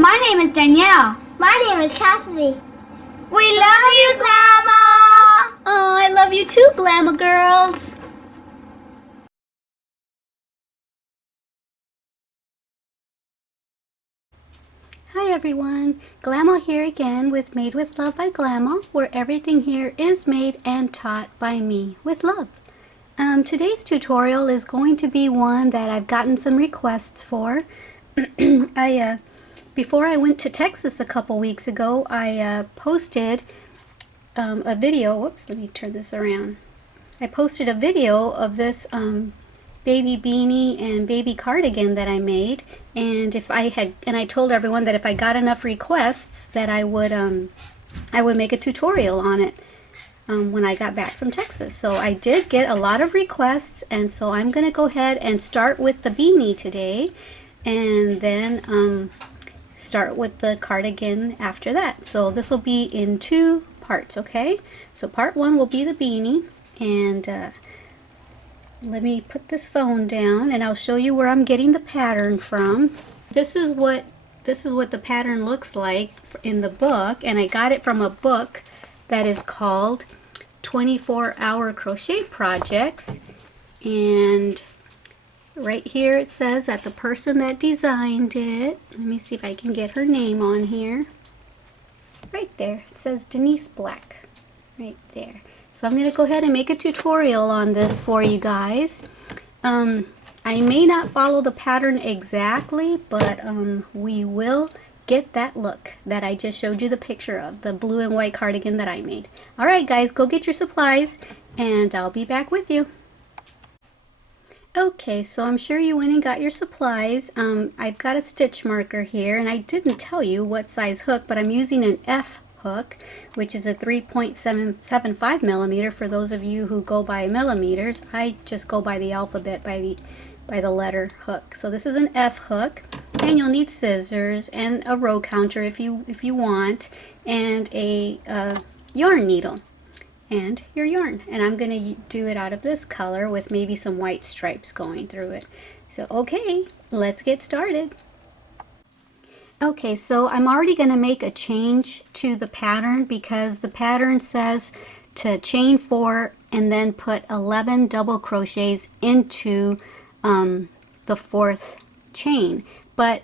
My name is Danielle. My name is Cassidy. We love you, Glama! Oh, I love you too, Glama girls. Hi everyone, Glama here again with Made with Love by Glama, where everything here is made and taught by me with love. Today's tutorial is going to be one that I've gotten some requests for. Before I went to Texas a couple weeks ago, I posted a video. Whoops, let me turn this around. I posted a video of this baby beanie and baby cardigan that I made, and I told everyone that if I got enough requests that I would make a tutorial on it when I got back from Texas. So I did get a lot of requests, and so I'm gonna go ahead and start with the beanie today, and then start with the cardigan after that. So this will be in two parts, okay? So part one will be the beanie, and let me put this phone down and I'll show you where I'm getting the pattern from. This is what the pattern looks like in the book, and I got it from a book that is called 24-Hour Crochet Projects, and right here it says that the person that designed it, let me see if I can get her name on here. Right there, it says Denise Black, right there. So I'm going to go ahead and make a tutorial on this for you guys. I may not follow the pattern exactly, but we will get that look that I just showed you the picture of, the blue and white cardigan that I made. Alright guys, go get your supplies and I'll be back with you. Okay, so I'm sure you went and got your supplies. I've got a stitch marker here, and I didn't tell you what size hook, but I'm using an F hook, which is a 3.75 millimeter for those of you who go by millimeters. I just go by the alphabet, by the letter hook. So this is an F hook, and you'll need scissors and a row counter if you want, and a yarn needle and your yarn. And I'm going to do it out of this color with maybe some white stripes going through it. So okay, let's get started. Okay, so I'm already going to make a change to the pattern because the pattern says to chain 4 and then put 11 double crochets into the 4th chain. But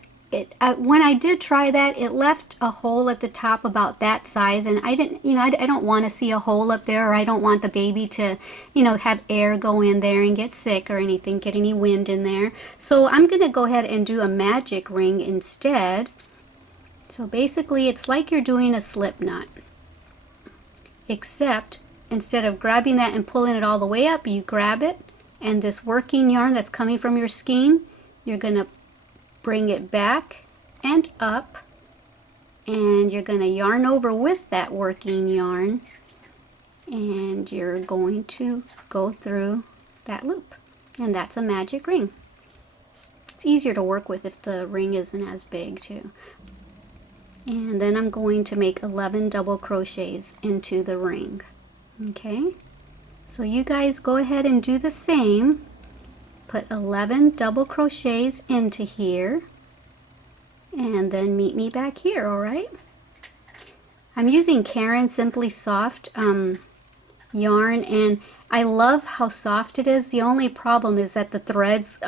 when I did try that, it left a hole at the top about that size, and I didn't, I don't want to see a hole up there, or I don't want the baby to, have air go in there and get sick or anything, get any wind in there. So I'm going to go ahead and do a magic ring instead. So basically it's like you're doing a slip knot, except instead of grabbing that and pulling it all the way up, you grab it, and this working yarn that's coming from your skein, you're going to bring it back and up, and you're going to yarn over with that working yarn, and you're going to go through that loop, and that's a magic ring. It's easier to work with if the ring isn't as big too. And then I'm going to make 11 double crochets into the ring. Okay, so you guys go ahead and do the same. Put 11 double crochets into here, and then meet me back here. All right, I'm using Caron Simply Soft yarn, and I love how soft it is. The only problem is that the threads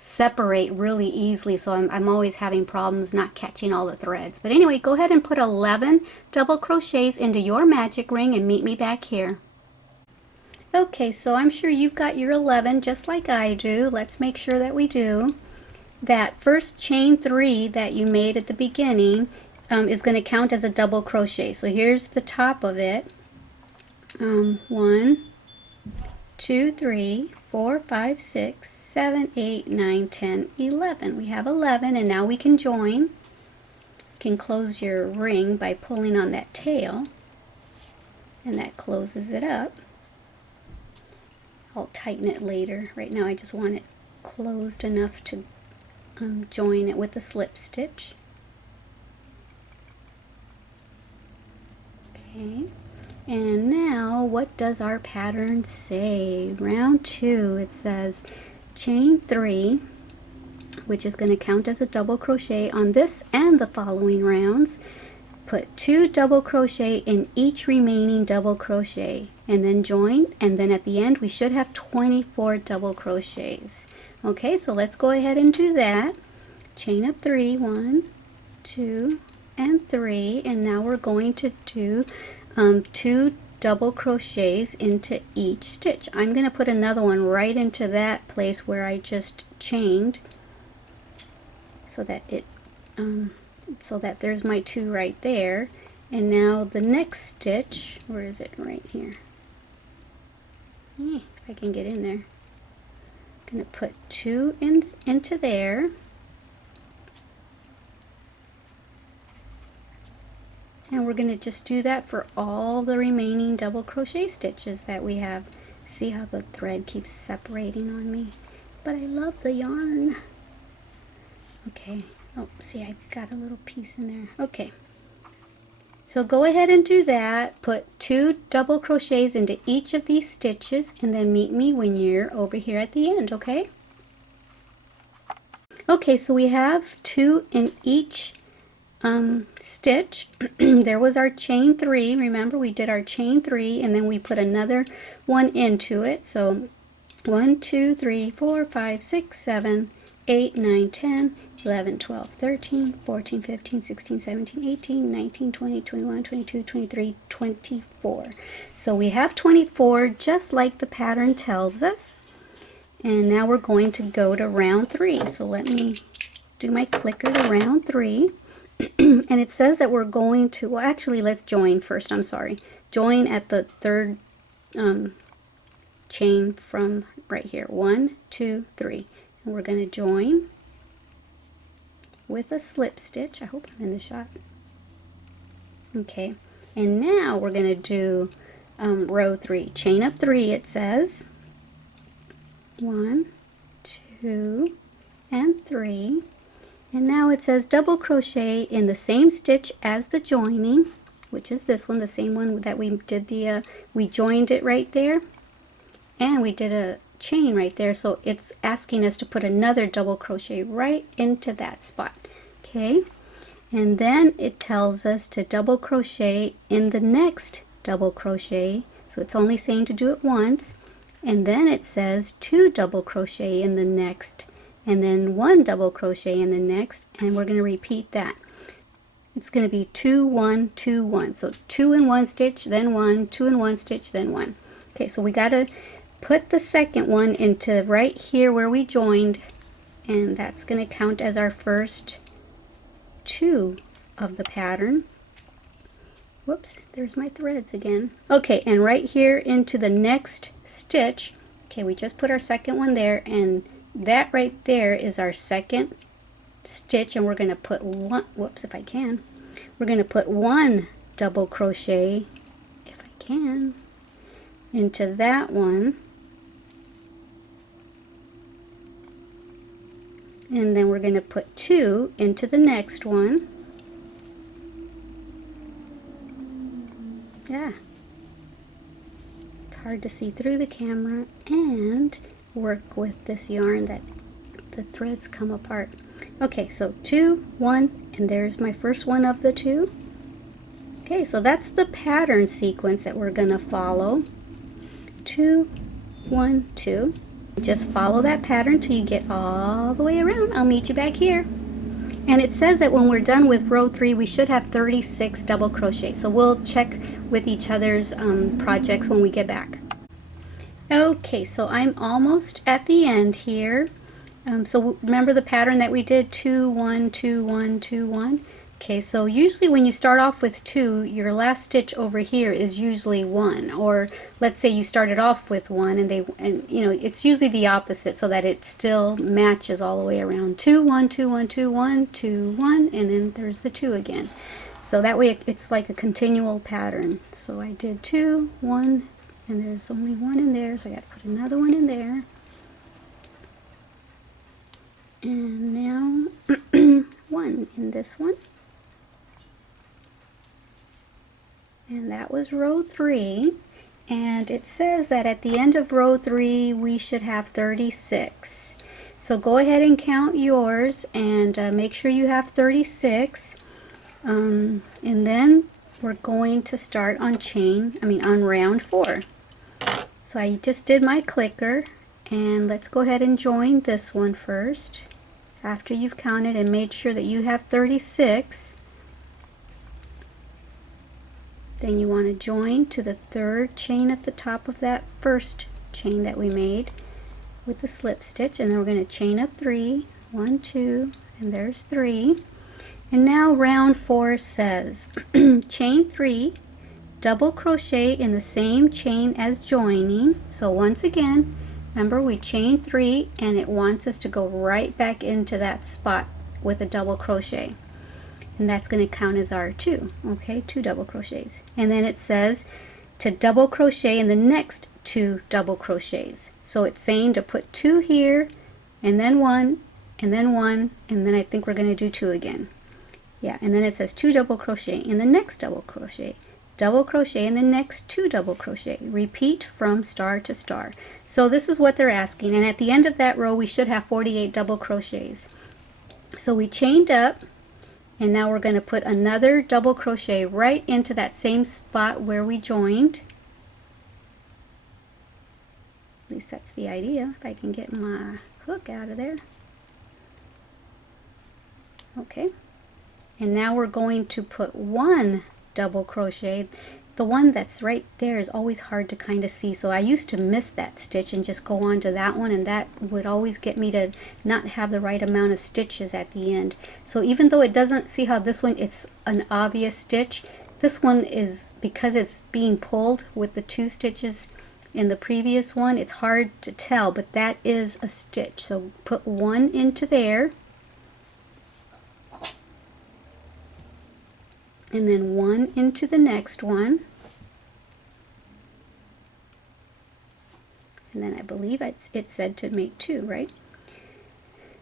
separate really easily, so I'm always having problems not catching all the threads. But anyway, go ahead and put 11 double crochets into your magic ring and meet me back here. Okay, so I'm sure you've got your 11 just like I do. Let's make sure that we do. That first chain 3 that you made at the beginning is going to count as a double crochet. So here's the top of it. 1, 2, 3, 4, 5, 6, 7, 8, 9, 10, 11. We have 11, and now we can join. You can close your ring by pulling on that tail, and that closes it up. I'll tighten it later. Right now I just want it closed enough to join it with the slip stitch. Okay, and now what does our pattern say? Round 2, it says chain 3, which is going to count as a double crochet on this and the following rounds. Put 2 double crochet in each remaining double crochet and then join, and then at the end we should have 24 double crochets. Okay, so let's go ahead and do that. Chain up 3, 1, 2, and 3, and now we're going to do 2 double crochets into each stitch. I'm going to put another one right into that place where I just chained, so that it so that there's my 2 right there. And now the next stitch, where is it? Right here. If I can get in there. I'm going to put 2 into there. And we're going to just do that for all the remaining double crochet stitches that we have. See how the thread keeps separating on me? But I love the yarn. Okay. Oh, see, I got a little piece in there. Okay. So go ahead and do that. Put 2 double crochets into each of these stitches and then meet me when you're over here at the end, okay? Okay, so we have 2 in each stitch. There was our chain 3. Remember, we did our chain 3 and then we put another one into it. So 1, 2, 3, 4, 5, 6, 7, 8, 9, 10, 11, 12, 13, 14, 15, 16, 17, 18, 19, 20, 21, 22, 23, 24. So we have 24 just like the pattern tells us. And now we're going to go to round 3. So let me do my clicker to round 3. And it says that we're going to, well, actually let's join first. I'm sorry. Join at the 3rd chain from right here. 1, 2, 3. And we're going to join with a slip stitch. I hope I'm in the shot. Okay, and now we're going to do row 3. Chain up 3, it says. 1, 2, and 3. And now it says double crochet in the same stitch as the joining, which is this one, the same one that we did the, we joined it right there. And we did a chain right there, so it's asking us to put another double crochet right into that spot. Okay, and then it tells us to double crochet in the next double crochet, so it's only saying to do it once, and then it says 2 double crochet in the next, and then 1 double crochet in the next, and we're going to repeat that. It's going to be 2, 1, 2, 1. So 2 in one stitch, then 1, 2 in one stitch, then 1. Okay, so we got to put the second one into right here where we joined, and that's going to count as our first 2 of the pattern. Whoops, there's my threads again. Okay, and right here into the next stitch, okay, we just put our second one there, and that right there is our second stitch, and we're going to put 1, whoops, if I can, we're going to put 1 double crochet, if I can, into that one. And then we're going to put 2 into the next one. Yeah. It's hard to see through the camera and work with this yarn that the threads come apart. Okay, so 2, 1, and there's my first one of the 2. Okay, so that's the pattern sequence that we're going to follow. 2, 1, 2. Just follow that pattern till you get all the way around. I'll meet you back here. And it says that when we're done with row 3, we should have 36 double crochet. So we'll check with each other's projects when we get back. Okay, so I'm almost at the end here. So remember the pattern that we did, 2, 1, 2, 1, 2, 1. Okay, so usually when you start off with 2, your last stitch over here is usually 1, or let's say you started off with 1 and you know, it's usually the opposite so that it still matches all the way around. 2, 1, 2, 1, 2, 1, 2, 1, and then there's the 2 again. So that way it's like a continual pattern. So I did 2, 1, and there's only 1 in there, so I got to put another one in there. And now 1 in this one. And that was row 3, and it says that at the end of row 3 we should have 36. So go ahead and count yours and make sure you have 36. And then we're going to start on on round 4. So I just did my clicker, and let's go ahead and join this one first. After you've counted and made sure that you have 36, then you want to join to the 3rd chain at the top of that first chain that we made with the slip stitch, and then we're going to chain up 3, 1, 2, and there's 3. And now round 4 says chain 3, double crochet in the same chain as joining. So once again, remember we chained 3 and it wants us to go right back into that spot with a double crochet, and that's going to count as our 2. Okay, 2 double crochets. And then it says to double crochet in the next 2 double crochets. So it's saying to put 2 here, and then 1, and then 1, and then I think we're going to do 2 again. Yeah, and then it says 2 double crochet in the next double crochet in the next 2 double crochet. Repeat from star to star. So this is what they're asking, and at the end of that row we should have 48 double crochets. So we chained up, and now we're going to put another double crochet right into that same spot where we joined. At least that's the idea, if I can get my hook out of there. Okay, and now we're going to put 1 double crochet. The one that's right there is always hard to kind of see, so I used to miss that stitch and just go on to that one, and that would always get me to not have the right amount of stitches at the end. So even though it doesn't, see how this one, it's an obvious stitch, this one is, because it's being pulled with the 2 stitches in the previous one, it's hard to tell, but that is a stitch. So put 1 into there, and then 1 into the next one, and then I believe it said to make 2, right?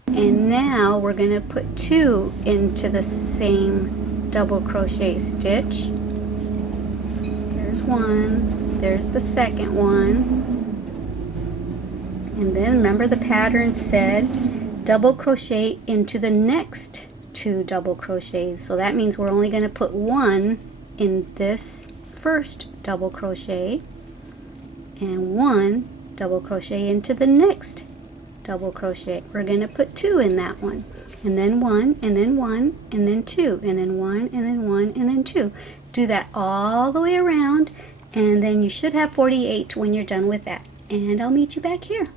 And now we're going to put 2 into the same double crochet stitch. There's 1, there's the second one, and then remember the pattern said double crochet into the next 2 double crochets, so that means we're only going to put 1 in this first double crochet and 1 double crochet into the next double crochet. We're going to put 2 in that one, and then 1, and then 1, and then 2, and then 1, and then 1, and then 2. Do that all the way around, and then you should have 48 when you're done with that, and I'll meet you back here.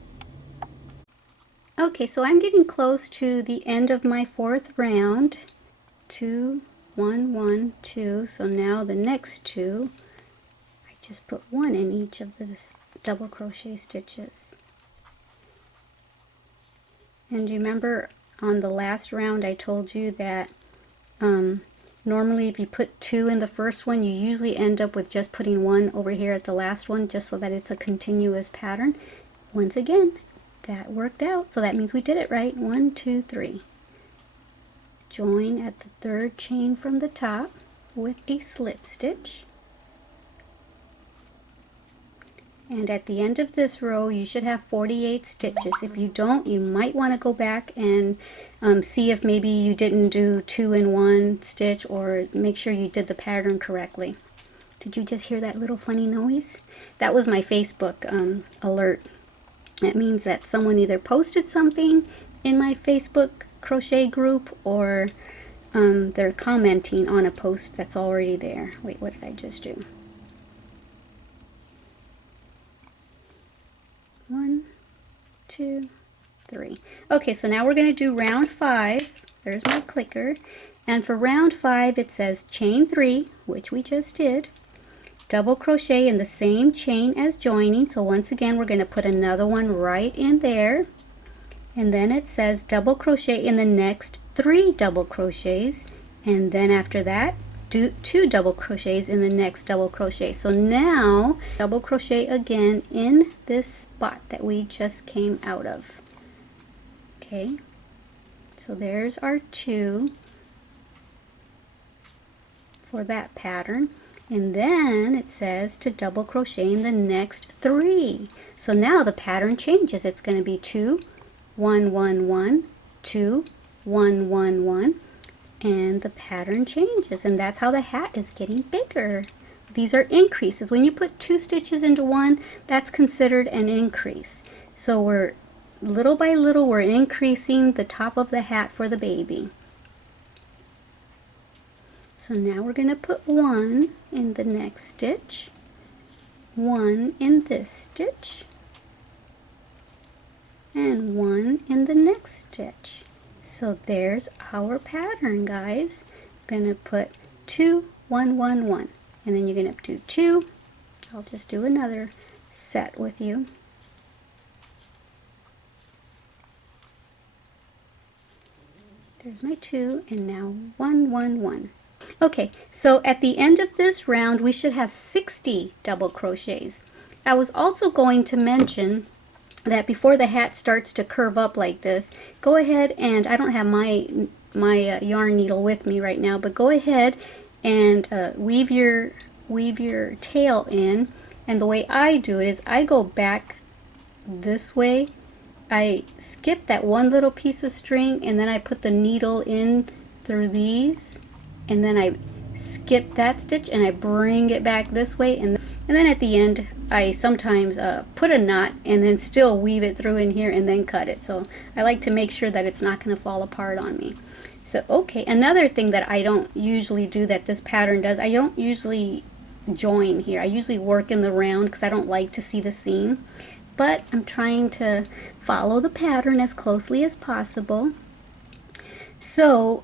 Okay, so I'm getting close to the end of my 4th round. 2, 1, 1, 2. So now the next 2, I just put 1 in each of the double crochet stitches. And you remember on the last round I told you that normally if you put 2 in the first one, you usually end up with just putting 1 over here at the last one, just so that it's a continuous pattern. Once again, that worked out, so that means we did it right. 1, 2, 3. Join at the 3rd chain from the top with a slip stitch. And at the end of this row, you should have 48 stitches. If you don't, you might want to go back and see if maybe you didn't do 2 in 1 stitch, or make sure you did the pattern correctly. Did you just hear that little funny noise? That was my Facebook alert. That means that someone either posted something in my Facebook crochet group, or they're commenting on a post that's already there. Wait, what did I just do? 1, 2, 3. Okay, so now we're going to do round 5. There's my clicker. And for round 5, it says chain 3, which we just did. Double crochet in the same chain as joining. So once again, we're going to put another one right in there. And then it says double crochet in the next 3 double crochets. And then after that, do 2 double crochets in the next double crochet. So now double crochet again in this spot that we just came out of. Okay, so there's our 2 for that pattern. And then it says to double crochet in the next 3. So now the pattern changes. It's going to be 2, 1 1 1, 2 1 1 1, and the pattern changes, and that's how the hat is getting bigger. These are increases. When you put 2 stitches into one, that's considered an increase. So we're little by little, we're increasing the top of the hat for the baby. So now we're going to put 1 in the next stitch, 1 in this stitch, and 1 in the next stitch. So there's our pattern, guys. I'm going to put 2 1 1 1, and then you're going to do 2. I'll just do another set with you. There's my 2, and now 1 1 1. Okay, so at the end of this round we should have 60 double crochets. I was also going to mention that before the hat starts to curve up like this, go ahead and, I don't have my yarn needle with me right now, but go ahead and weave your tail in. And the way I do it is I go back this way. I skip that one little piece of string, and then I put the needle in through these, and then I skip that stitch and I bring it back this way, and then at the end I sometimes put a knot and then still weave it through in here and then cut it. So I like to make sure that it's not going to fall apart on me. So okay, another thing that I don't usually do that this pattern does, I don't usually join here. I usually work in the round because I don't like to see the seam, but I'm trying to follow the pattern as closely as possible. So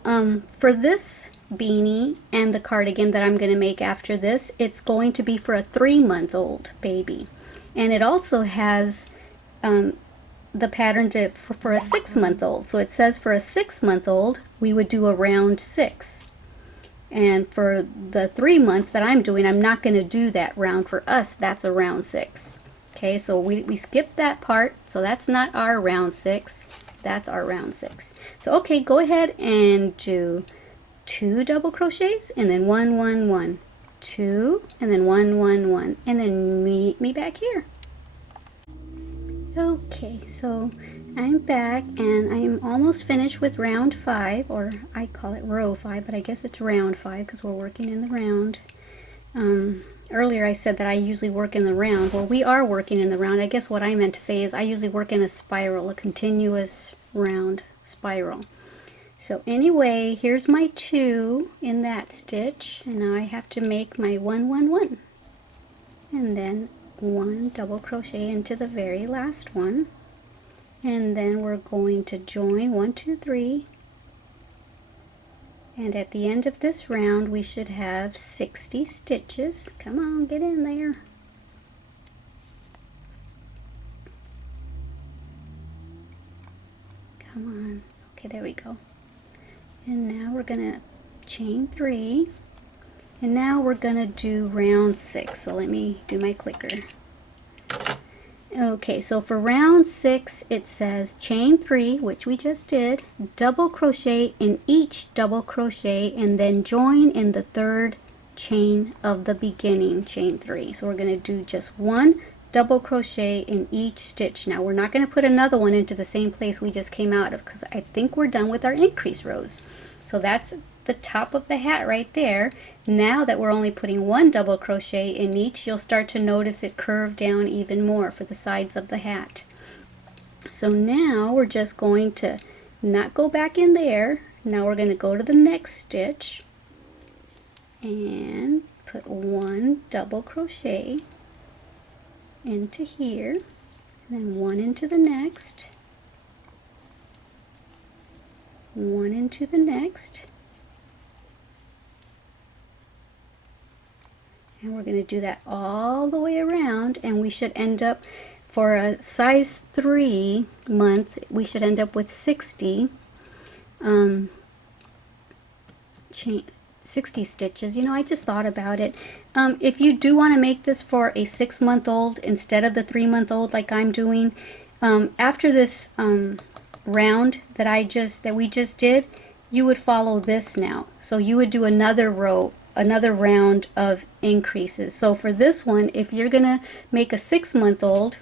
for this beanie and the cardigan that I'm going to make after this, it's going to be for a 3-month-old baby, and it also has the pattern for a 6-month-old. So it says for a 6-month-old we would do a round 6, and for the 3 months that I'm doing, I'm not going to do that round. For us, that's a round 6. Okay, so we skipped that part, so that's not our round 6, that's our round 6. So okay, go ahead and do 2 double crochets, and then 1 1 1, 2, and then 1 1 1, and then meet me back here. Okay, so I'm back, and I'm almost finished with round 5, or I call it row 5, but I guess it's round 5 because we're working in the round. Earlier I said that I usually work in the round. Well, we are working in the round. I guess what I meant to say is I usually work in a spiral, a continuous round spiral. So anyway, here's my 2 in that stitch, and now I have to make my 1 1 1, and then 1 double crochet into the very last one, and then we're going to join 1 2 3, and at the end of this round we should have 60 stitches. Come on, get in there. Come on. Okay, there we go. And now we're going to chain 3, and now we're going to do round 6. So let me do my clicker. Okay, so for round 6 it says chain 3, which we just did, double crochet in each double crochet, and then join in the 3rd chain of the beginning, chain 3. So we're going to do just 1 double crochet in each stitch. Now we're not going to put another one into the same place we just came out of, because I think we're done with our increase rows. So that's the top of the hat right there. Now that we're only putting 1 double crochet in each, you'll start to notice it curve down even more for the sides of the hat. So now we're just going to not go back in there. Now we're going to go to the next stitch and put 1 double crochet into here, and then 1 into the next, 1 into the next, and we're going to do that all the way around, and we should end up, for a size 3 month, we should end up with 60 60 stitches. You know, I just thought about it. If you do want to make this for a 6-month-old instead of the 3-month-old like I'm doing, after this round that we just did, you would follow this now. So you would do another row, another round of increases. So for this one, if you're gonna make a 6-month-old,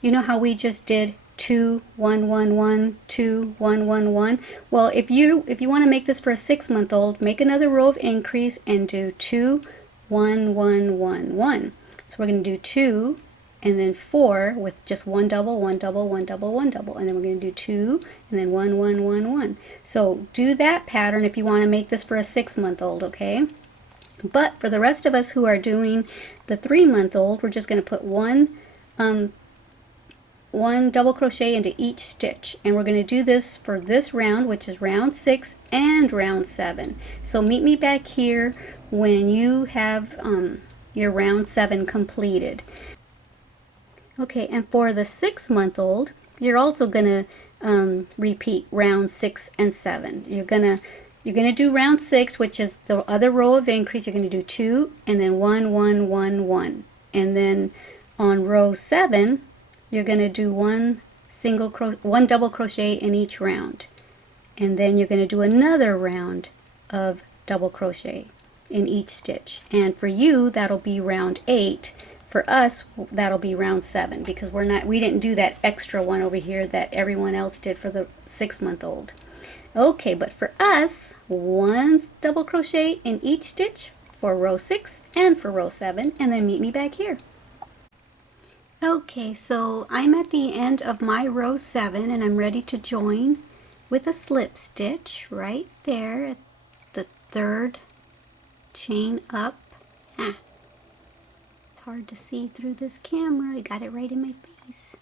you know how we just did 2 1 1 1 2 1 1 1. Well, if you want to make this for a 6-month-old, make another row of increase and do 2 1 1 1 1. So we're going to do 2 and then 4 with just one double, one double, one double, one double, and then we're going to do 2 and then 1 1 1 1. So do that pattern if you want to make this for a 6-month-old, okay? But for the rest of us who are doing the 3-month-old, we're just going to put one double crochet into each stitch, and we're going to do this for this round, which is round 6 and round 7. So meet me back here when you have your round 7 completed. Okay, and for the 6-month-old, you're also going to repeat round 6 and 7. You're gonna do round 6, which is the other row of increase. You're going to do 2 and then 1 1 1 1, and then on row 7 you're going to do one double crochet in each round, and then you're going to do another round of double crochet in each stitch. And for you, that'll be round 8. For us, that'll be round 7, because we didn't do that extra one over here that everyone else did for the 6-month-old. Okay, but for us, one double crochet in each stitch for row 6 and for row 7, and then meet me back here. Okay, so I'm at the end of my row 7 and I'm ready to join with a slip stitch right there at the 3rd chain up. It's hard to see through this camera. I got it right in my face.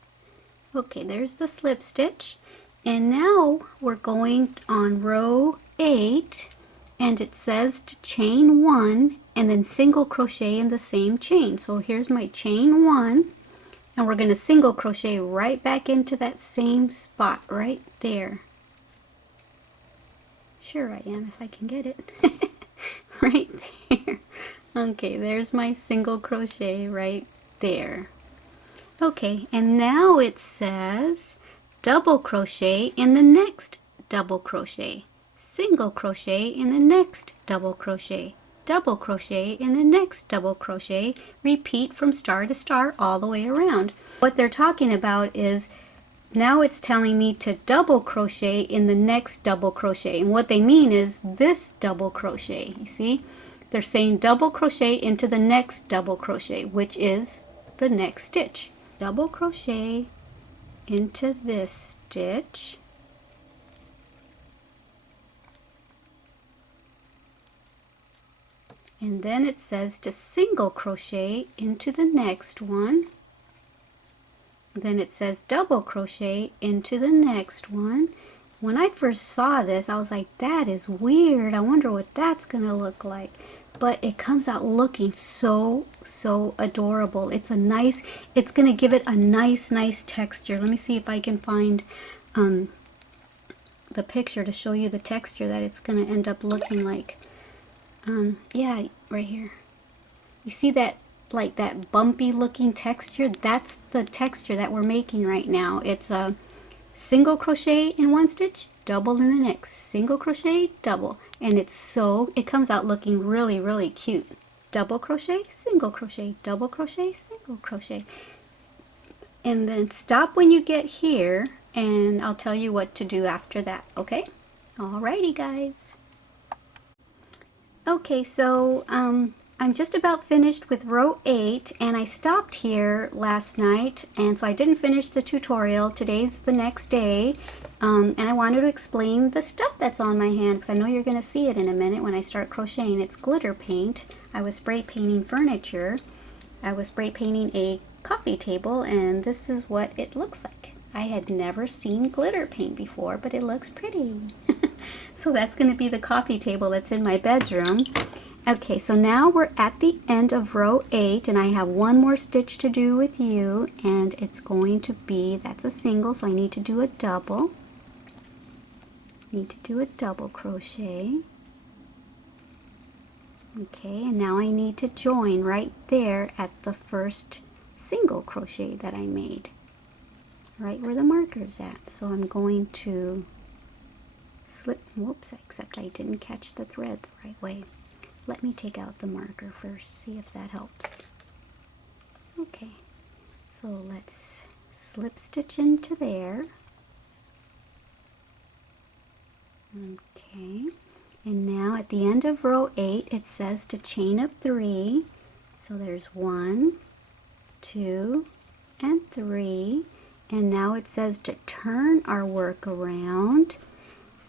Okay, there's the slip stitch. And now we're going on row 8, and it says to chain 1 and then single crochet in the same chain. So here's my chain 1, and we're going to single crochet right back into that same spot right there. Sure I am, if I can get it. Right there. Okay, there's my single crochet right there. Okay, and now it says double crochet in the next double crochet, single crochet in the next double crochet, double crochet in the next double crochet, repeat from star to star all the way around. What they're talking about is now it's telling me to double crochet in the next double crochet, and what they mean is this double crochet. You see, they're saying double crochet into the next double crochet, which is the next stitch. Double crochet into this stitch, and then it says to single crochet into the next one, then it says double crochet into the next one. When I first saw this, I was like, that is weird, I wonder what that's gonna look like. But it comes out looking so adorable. It's gonna give it a nice texture. Let me see if I can find the picture to show you the texture that it's gonna end up looking like. Yeah, right here. You see that, like that bumpy looking texture? That's the texture that we're making right now. It's a single crochet in one stitch, double in the next, single crochet, double, and it comes out looking really cute. Double crochet, single crochet, double crochet, single crochet, and then stop when you get here and I'll tell you what to do after that. Okay, alrighty guys. Okay, so I'm just about finished with row 8, and I stopped here last night, and so I didn't finish the tutorial. Today's the next day, and I wanted to explain the stuff that's on my hand, because I know you're going to see it in a minute when I start crocheting. It's glitter paint. I was spray painting furniture. I was spray painting a coffee table, and this is what it looks like. I had never seen glitter paint before, but it looks pretty. So that's going to be the coffee table that's in my bedroom. Okay, so now we're at the end of row 8, and I have one more stitch to do with you, and it's going to be, that's a single, so I need to do a double. Need to do a double crochet. Okay, and now I need to join right there at the first single crochet that I made, right where the marker's at. So I'm going to slip, whoops, except I didn't catch the thread the right way. Let me take out the marker first, see if that helps. Okay, so let's slip stitch into there. Okay, and now at the end of row 8 it says to chain up 3. So there's 1, 2, and 3, and now it says to turn our work around,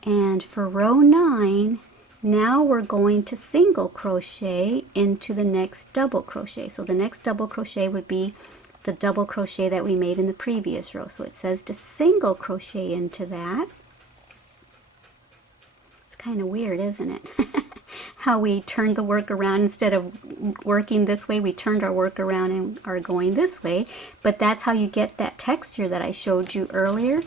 and for row 9 now we're going to single crochet into the next double crochet. So the next double crochet would be the double crochet that we made in the previous row. So it says to single crochet into that. It's kind of weird, isn't it? How we turned the work around. Instead of working this way, we turned our work around and are going this way. But that's how you get that texture that I showed you earlier.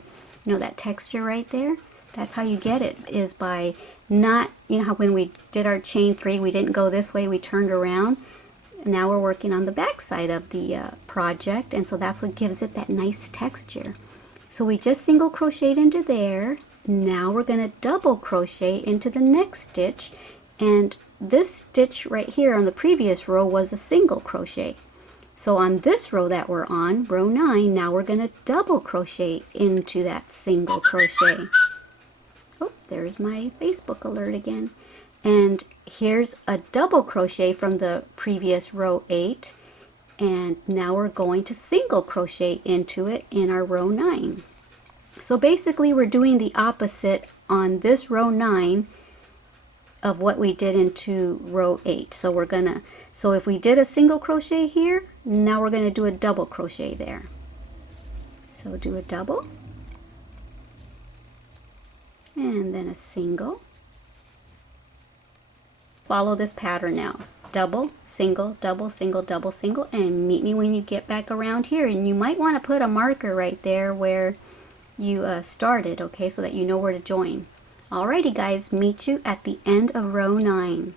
You know, that texture right there? That's how you get it, is by not, you know how when we did our chain 3, we didn't go this way, we turned around. Now we're working on the back side of the project, and so that's what gives it that nice texture. So we just single crocheted into there. Now we're going to double crochet into the next stitch, and this stitch right here on the previous row was a single crochet. So on this row that we're on, row 9, now we're going to double crochet into that single crochet. Oh, there's my Facebook alert again. And here's a double crochet from the previous row 8, and now we're going to single crochet into it in our row 9. So basically we're doing the opposite on this row 9 of what we did into row 8. So we're gonna, so if we did a single crochet here, now we're gonna do a double crochet there. So do a double, and then a single. Follow this pattern now. Double, single, double, single, double, single, and meet me when you get back around here. And you might want to put a marker right there where you started, okay, so that you know where to join. Alrighty guys, meet you at the end of row 9.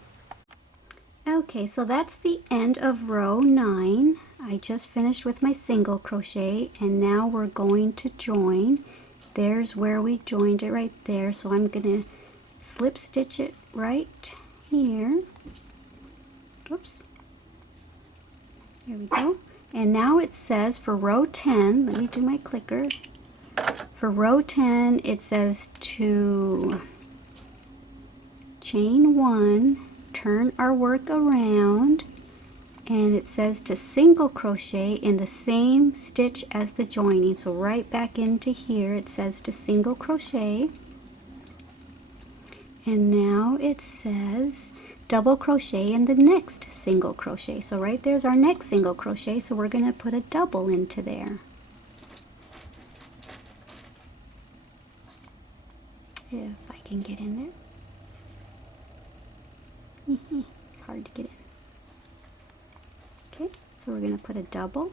Okay, so that's the end of row 9. I just finished with my single crochet, and now we're going to join. There's where we joined it right there, so I'm gonna slip stitch it right here. Oops. Here we go. And now it says for row 10, let me do my clicker. For row 10, it says to chain 1, turn our work around, and it says to single crochet in the same stitch as the joining. So right back into here, it says to single crochet. And now it says double crochet in the next single crochet. So right there's our next single crochet, so we're going to put a double into there. If I can get in there. It's hard to get in. Okay, so we're going to put a double,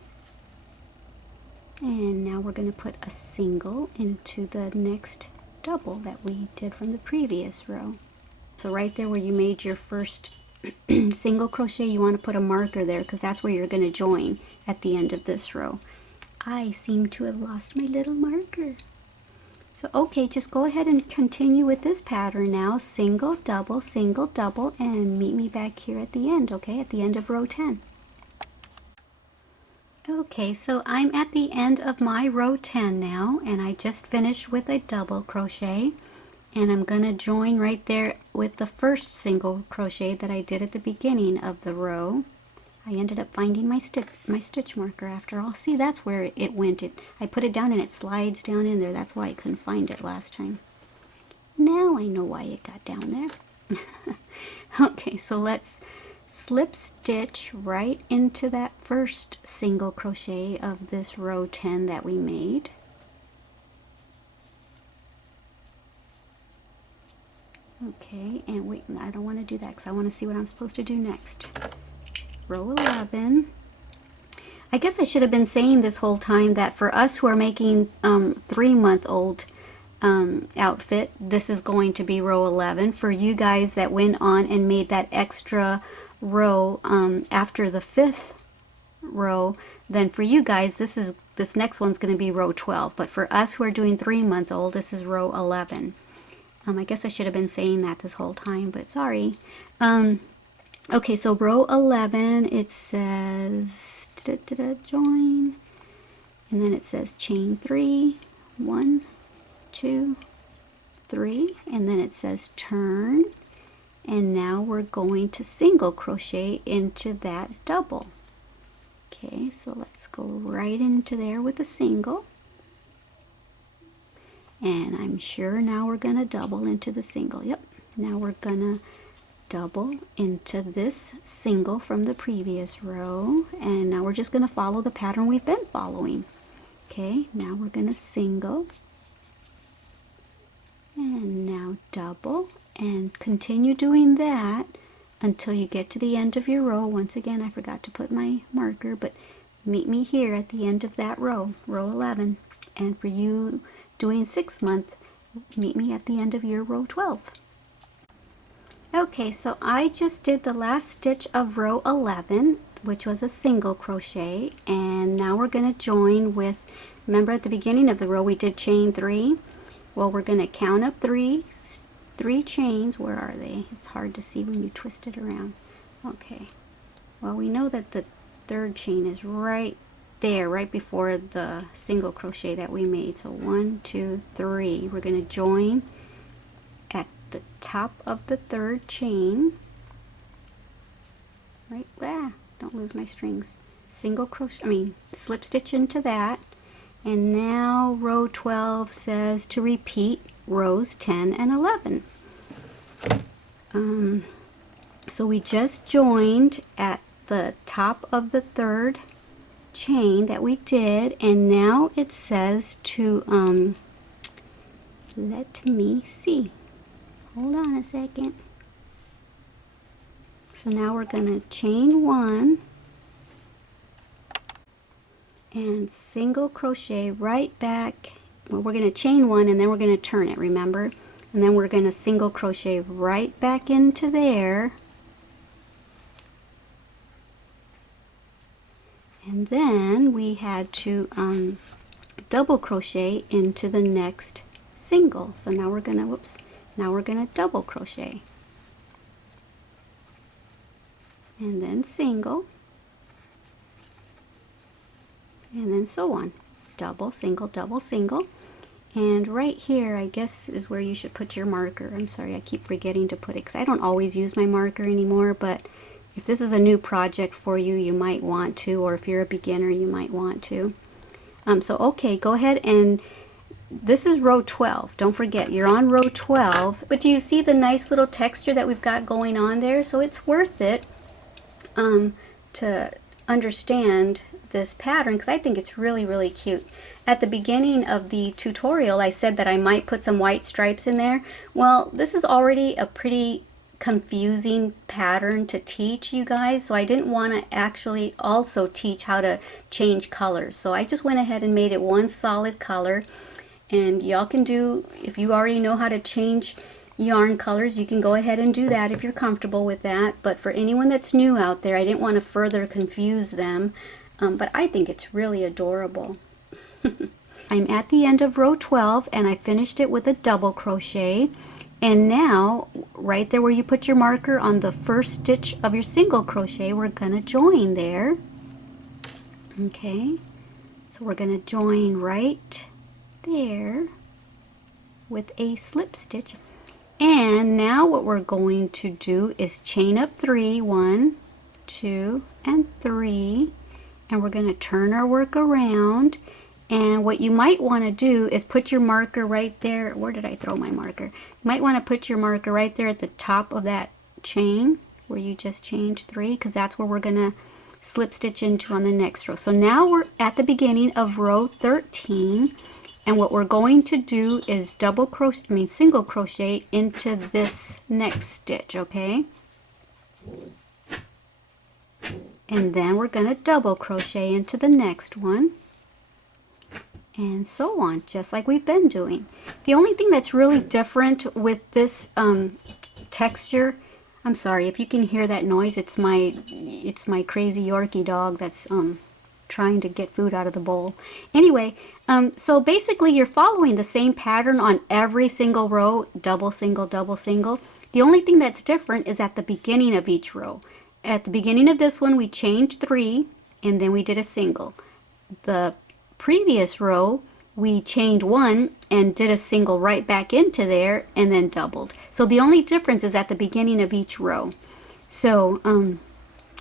and now we're going to put a single into the next double that we did from the previous row. So right there where you made your first single crochet, you want to put a marker there because that's where you're going to join at the end of this row. I seem to have lost my little marker. So okay, just go ahead and continue with this pattern now. Single, double, and meet me back here at the end, okay? At the end of row 10. Okay, so I'm at the end of my row 10 now, and I just finished with a double crochet, and I'm gonna join right there with the first single crochet that I did at the beginning of the row. I ended up finding my stitch marker after all. See, that's where it went. I put it down and it slides down in there. That's why I couldn't find it last time. Now I know why it got down there. Okay, so let's slip stitch right into that first single crochet of this row 10 that we made. Okay, and wait, I don't want to do that because I want to see what I'm supposed to do next. Row 11. I guess I should have been saying this whole time that for us who are making 3-month-old outfit, this is going to be row 11. For you guys that went on and made that extra row after the 5th row, then for you guys this next one's going to be row 12. But for us who are doing 3-month-old, this is row 11. I guess I should have been saying that this whole time, but sorry. Okay, so row 11, it says join, and then it says chain 3, 1, 2, 3, and then it says turn, and now we're going to single crochet into that double. Okay, so let's go right into there with a single, and I'm sure now we're gonna double into the single. Yep, now we're gonna double into this single from the previous row, and now we're just gonna follow the pattern we've been following. Okay, now we're gonna single, and now double, and continue doing that until you get to the end of your row. Once again, I forgot to put my marker, but meet me here at the end of that row, row 11. And for you doing 6 month, meet me at the end of your row 12. Okay, so I just did the last stitch of row 11, which was a single crochet, and now we're going to join with, remember at the beginning of the row we did chain 3? Well, we're going to count up three chains. Where are they? It's hard to see when you twist it around. Okay, well, we know that the third chain is right there, right before the single crochet that we made. So 1, 2, 3. We're going to join at the top of the third chain, right? Don't lose my strings. Single crochet, slip stitch into that, and now row 12 says to repeat rows 10 and 11. So we just joined at the top of the third chain that we did, and now it says to let me see. Hold on a second. So now we're going to chain 1 and single crochet right back. Well, we're going to chain 1 and then we're going to turn it, remember? And then we're going to single crochet right back into there. And then we had to double crochet into the next single. So now we're going to, now we're going to double crochet. And then single. And then so on. Double, single, double, single. And right here, I guess, is where you should put your marker. I'm sorry, I keep forgetting to put it because I don't always use my marker anymore, but if this is a new project for you, you might want to, or if you're a beginner, you might want to. So okay, go ahead, and this is row 12. Don't forget, you're on row 12. But do you see the nice little texture that we've got going on there? So it's worth it to understand this pattern, because I think it's really, really cute. At the beginning of the tutorial, I said that I might put some white stripes in there. Well, this is already a pretty confusing pattern to teach you guys, so I didn't want to actually also teach how to change colors. So I just went ahead and made it one solid color, and y'all can do, if you already know how to change yarn colors, you can go ahead and do that if you're comfortable with that. But for anyone that's new out there, I didn't want to further confuse them, but I think it's really adorable. I'm at the end of row 12 and I finished it with a double crochet. And now, right there where you put your marker on the first stitch of your single crochet, we're going to join there. Okay, so we're going to join right there with a slip stitch. And now what we're going to do is chain up 3, 1, 2, and 3, and we're going to turn our work around. And what you might want to do is put your marker right there. Where did I throw my marker? You might want to put your marker right there at the top of that chain where you just chained 3, because that's where we're going to slip stitch into on the next row. So now we're at the beginning of row 13, and what we're going to do is single crochet into this next stitch, okay? And then we're going to double crochet into the next one. And so on, just like we've been doing. The only thing that's really different with this texture, I'm sorry if you can hear that noise, it's my crazy Yorkie dog that's trying to get food out of the bowl. Anyway, so basically you're following the same pattern on every single row, double, single, double, single. The only thing that's different is at the beginning of each row. At the beginning of this one, we chained 3, and then we did a single. The previous row, we chained one and did a single right back into there and then doubled. So the only difference is at the beginning of each row. So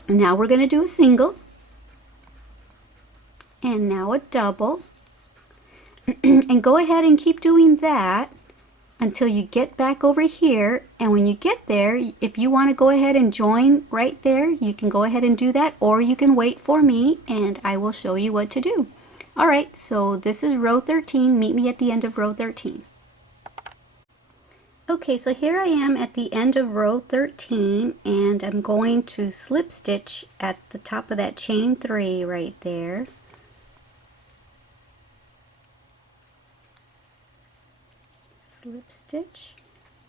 now we're going to do a single and now a double. And go ahead and keep doing that until you get back over here. And when you get there, if you want to go ahead and join right there, you can go ahead and do that, or you can wait for me and I will show you what to do. All right, so this is row 13. Meet me at the end of row 13. Okay, so here I am at the end of row 13, and I'm going to slip stitch at the top of that chain 3 right there. Slip stitch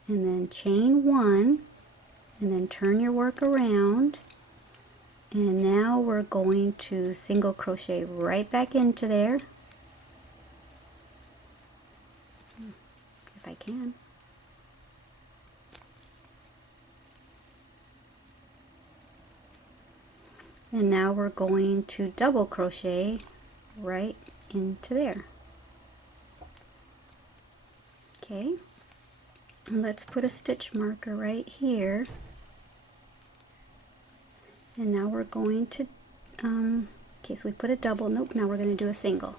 and then chain 1 and then turn your work around, and now we're going to single crochet right back into there if I can. And now we're going to double crochet right into there. Okay, and let's put a stitch marker right here. And now we're going to, okay, so we put a double, nope, now we're going to do a single.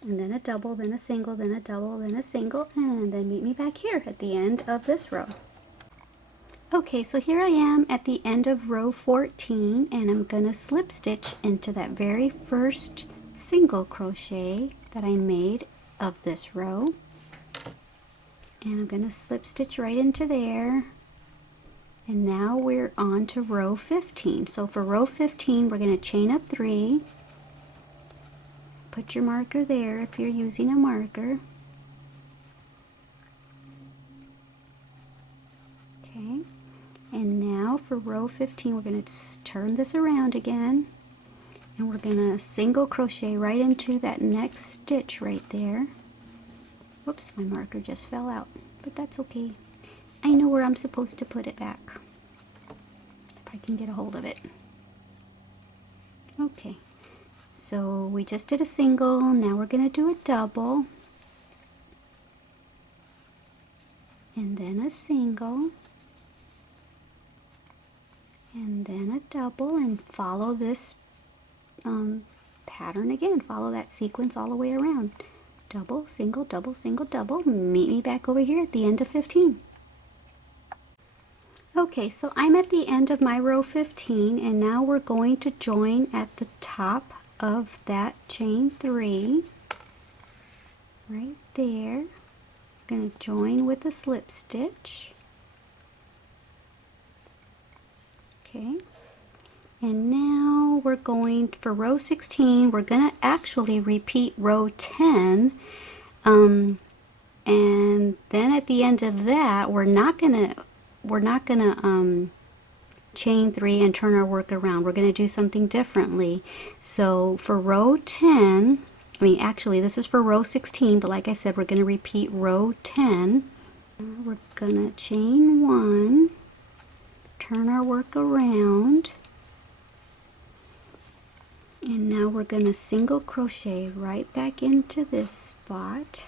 And then a double, then a single, then a double, then a single, and then meet me back here at the end of this row. Okay, so here I am at the end of row 14, and I'm going to slip stitch into that very first single crochet that I made of this row, and I'm going to slip stitch right into there. And now we're on to row 15. So for row 15, we're going to chain up 3, put your marker there if you're using a marker. Okay, and now for row 15, we're going to turn this around again. And we're going to single crochet right into that next stitch right there. Whoops, my marker just fell out, but that's okay. I know where I'm supposed to put it back, if I can get a hold of it. Okay, so we just did a single, now we're going to do a double. And then a single. And then a double, and follow this pattern again. Follow that sequence all the way around. Double, single, double, single, double. Meet me back over here at the end of 15. Okay, so I'm at the end of my row 15, and now we're going to join at the top of that chain 3 right there. Going to join with a slip stitch. Okay. And now we're going, for row 16, we're going to actually repeat row 10. And then at the end of that, we're not gonna chain 3 and turn our work around. We're gonna do something differently. So for row 10, I mean actually this is for row 16, but like I said, we're gonna repeat row 10. We're gonna chain 1, turn our work around. And now we're going to single crochet right back into this spot.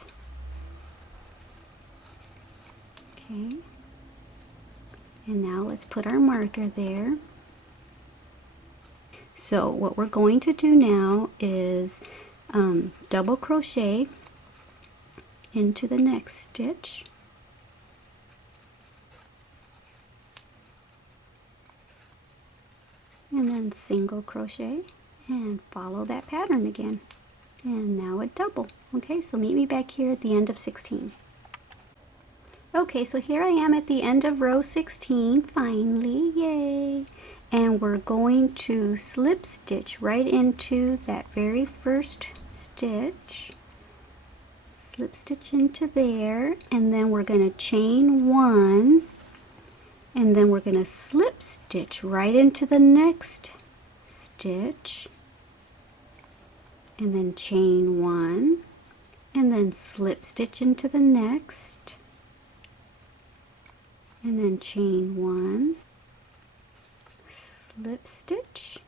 Okay. And now let's put our marker there. So what we're going to do now is double crochet into the next stitch. And then single crochet. And follow that pattern again. And now a double. Okay, so meet me back here at the end of 16. Okay, so here I am at the end of row 16, finally, yay! And we're going to slip stitch right into that very first stitch. Slip stitch into there, and then we're going to chain 1, and then we're going to slip stitch right into the next stitch, and then chain 1, and then slip stitch into the next, and then chain 1, slip stitch,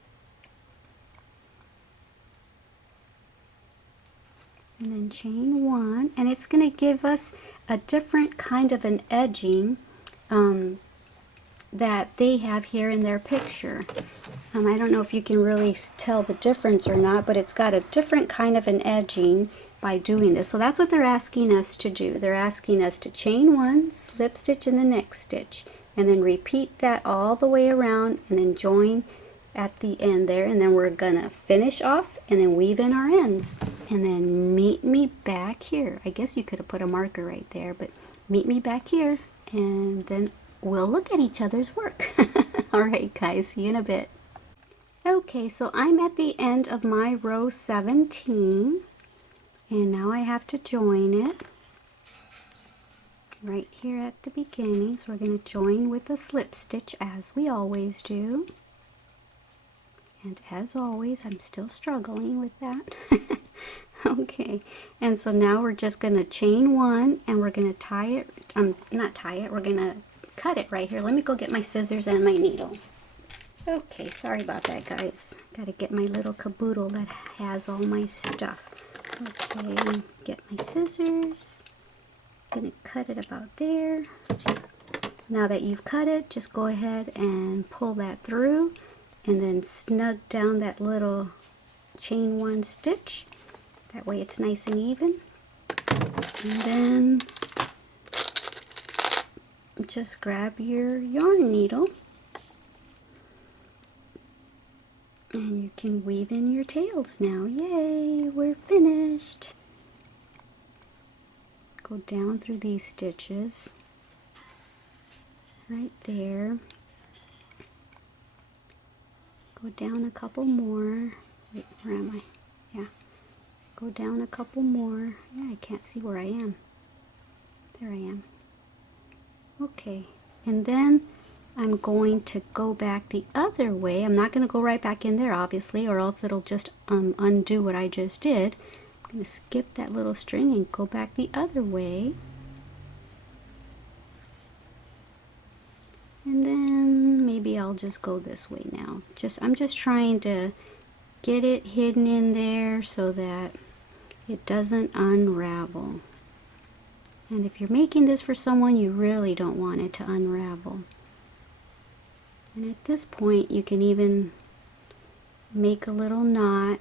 and then chain 1, and it's going to give us a different kind of an edging that they have here in their picture. I don't know if you can really tell the difference or not, but it's got a different kind of an edging by doing this. So that's what they're asking us to do. They're asking us to chain 1, slip stitch in the next stitch, and then repeat that all the way around, and then join at the end there, and then we're gonna finish off and then weave in our ends, and then meet me back here. I guess you could have put a marker right there, but meet me back here, and then we'll look at each other's work. All right, guys, see you in a bit. Okay, so I'm at the end of my row 17, and now I have to join it right here at the beginning. So we're going to join with a slip stitch as we always do. And as always, I'm still struggling with that. Okay, and so now we're just going to chain 1, and we're going to tie it, not tie it, we're going to cut it right here. Let me go get my scissors and my needle. Okay, sorry about that, guys. Got to get my little caboodle that has all my stuff. Okay, get my scissors. Gonna cut it about there. Now that you've cut it, just go ahead and pull that through, and then snug down that little chain 1 stitch. That way it's nice and even. And then just grab your yarn needle, and you can weave in your tails now. Yay, we're finished. Go down through these stitches right there. Go down a couple more. Wait, where am I? Yeah. Go down a couple more. Yeah, I can't see where I am. There I am. Okay, and then I'm going to go back the other way. I'm not going to go right back in there, obviously, or else it'll just undo what I just did. I'm going to skip that little string and go back the other way. And then maybe I'll just go this way now. I'm just trying to get it hidden in there so that it doesn't unravel. And if you're making this for someone, you really don't want it to unravel. And at this point, you can even make a little knot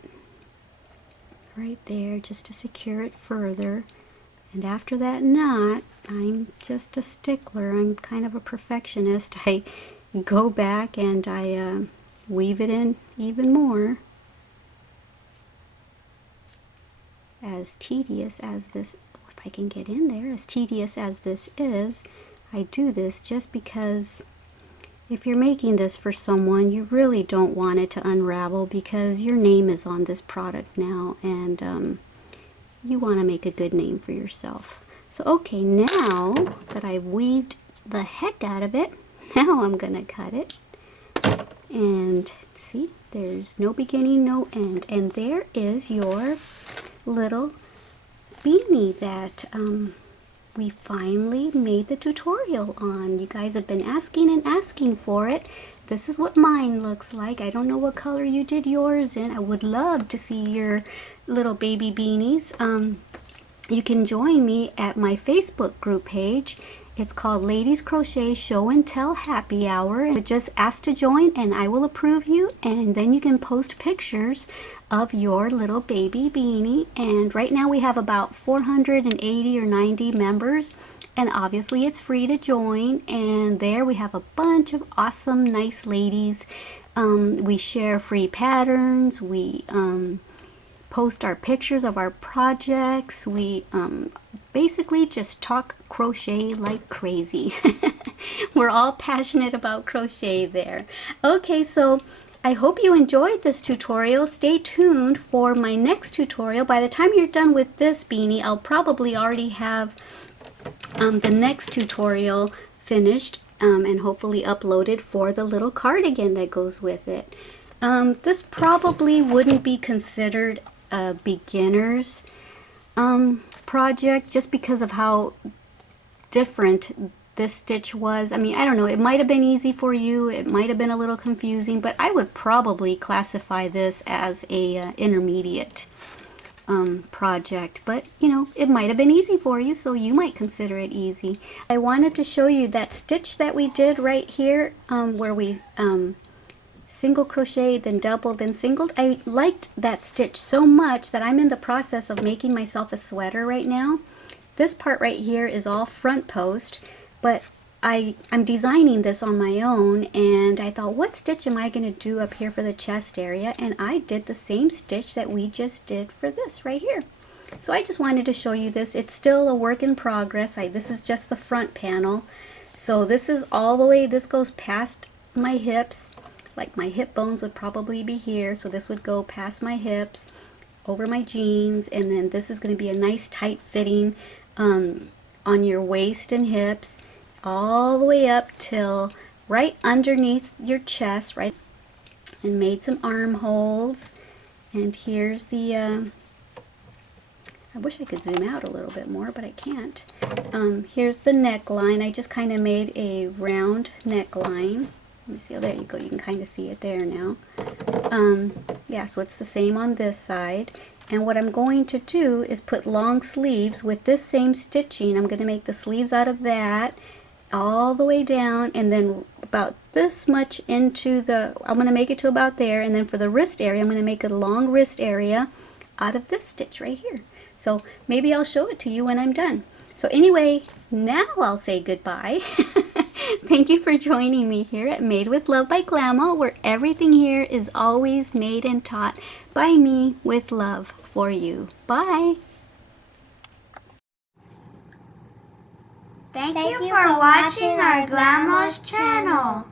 right there just to secure it further. And after that knot, I'm just a stickler. I'm kind of a perfectionist. I go back and I weave it in even more. As tedious as this, if I can get in there, as tedious as this is, I do this just because if you're making this for someone, you really don't want it to unravel, because your name is on this product now, and you want to make a good name for yourself. So okay, now that I've weaved the heck out of it, now I'm gonna cut it. And see, there's no beginning, no end. And there is your little beanie that we finally made the tutorial on. You guys have been asking and asking for it. This is what mine looks like. I don't know what color you did yours in. I would love to see your little baby beanies. You can join me at my Facebook group page. It's called Ladies Crochet Show and Tell Happy Hour. Just ask to join and I will approve you, and then you can post pictures of your little baby beanie. And right now we have about 480 or 90 members, and obviously it's free to join. And there we have a bunch of awesome, nice ladies. We share free patterns. We post our pictures of our projects. We basically just talk crochet like crazy. We're all passionate about crochet there. Okay, so I hope you enjoyed this tutorial. Stay tuned for my next tutorial. By the time you're done with this beanie, I'll probably already have the next tutorial finished and hopefully uploaded for the little cardigan that goes with it. This probably wouldn't be considered a beginner's project just because of how different this stitch was. I mean, I don't know, it might have been easy for you, it might have been a little confusing, but I would probably classify this as a intermediate project, but you know, it might have been easy for you, so you might consider it easy. I wanted to show you that stitch that we did right here, where we single crocheted, then doubled, then singled. I liked that stitch so much that I'm in the process of making myself a sweater right now. This part right here is all front post, but I'm designing this on my own, and I thought, what stitch am I going to do up here for the chest area? And I did the same stitch that we just did for this right here. So I just wanted to show you this. It's still a work in progress. This is just the front panel. So this is all the way, this goes past my hips. Like my hip bones would probably be here. So this would go past my hips, over my jeans, and then this is going to be a nice tight fitting on your waist and hips, all the way up till right underneath your chest, right? And made some armholes. And here's the, I wish I could zoom out a little bit more, but I can't. Here's the neckline. I just kind of made a round neckline. Let me see, oh, there you go. You can kind of see it there now. Yeah, so it's the same on this side. And what I'm going to do is put long sleeves with this same stitching. I'm going to make the sleeves out of that all the way down, and then about this much into the, I'm going to make it to about there, and then for the wrist area, I'm going to make a long wrist area out of this stitch right here. So maybe I'll show it to you when I'm done. So anyway, now I'll say goodbye. Thank you for joining me here at Made with Love by Glama, where everything here is always made and taught by me with love for you. Bye! Thank you for watching our Glama's channel.